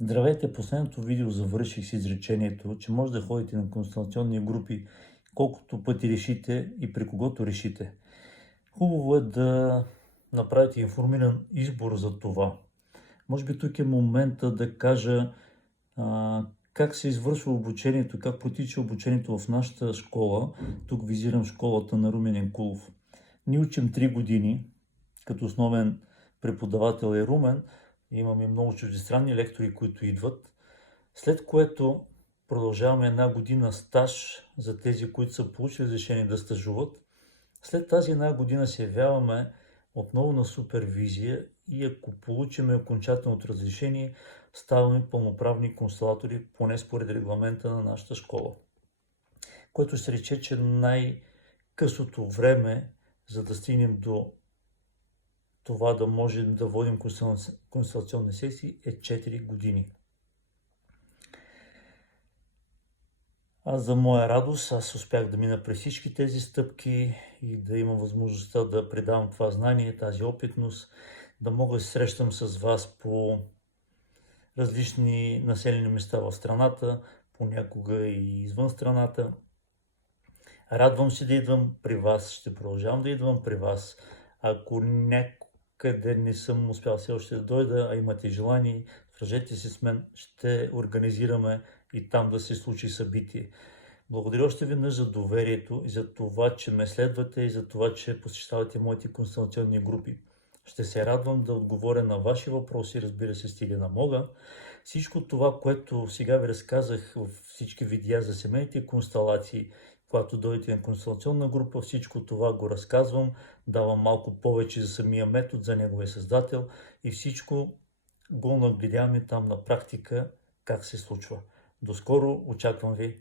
Здравейте, последното видео завърших с изречението, че може да ходите на консултационни групи колкото пъти решите и при когото решите. Хубаво е да направите информиран избор за това. Може би тук е момента да кажа как се извършва обучението, как протича обучението в нашата школа. Тук визирам школата на Румен Енкулов. Ние учим 3 години, като основен преподавател е Румен. Имаме много чуждестранни лектори, които идват. След което продължаваме 1 година стаж за тези, които са получили разрешение да стажуват. След тази 1 година се явяваме отново на супервизия и ако получим окончателното разрешение, ставаме пълноправни консулатори, поне според регламента на нашата школа. Което ще рече, че най-късото време, за да стигнем до това да можем да водим консултационни сесии, е 4 години. За моя радост, аз успях да мина през всички тези стъпки и да имам възможността да предавам това знание, тази опитност, да мога да се срещам с вас по различни населени места в страната, понякога и извън страната. Радвам се да идвам при вас, ще продължавам да идвам при вас. Ако някъде не съм успял все още да дойда, а имате желание, свържете се с мен, ще организираме и там да се случи събитие. Благодаря още веднъж за доверието и за това, че ме следвате и за това, че посещавате моите консултационни групи. Ще се радвам да отговоря на ваши въпроси, разбира се, стига да мога. Всичко това, което сега ви разказах в всички видеа за семейните констелации, когато дойдете на консултационна група, всичко това го разказвам, давам малко повече за самия метод, за неговия създател и всичко го нагледяваме там на практика как се случва. До скоро, очаквам ви!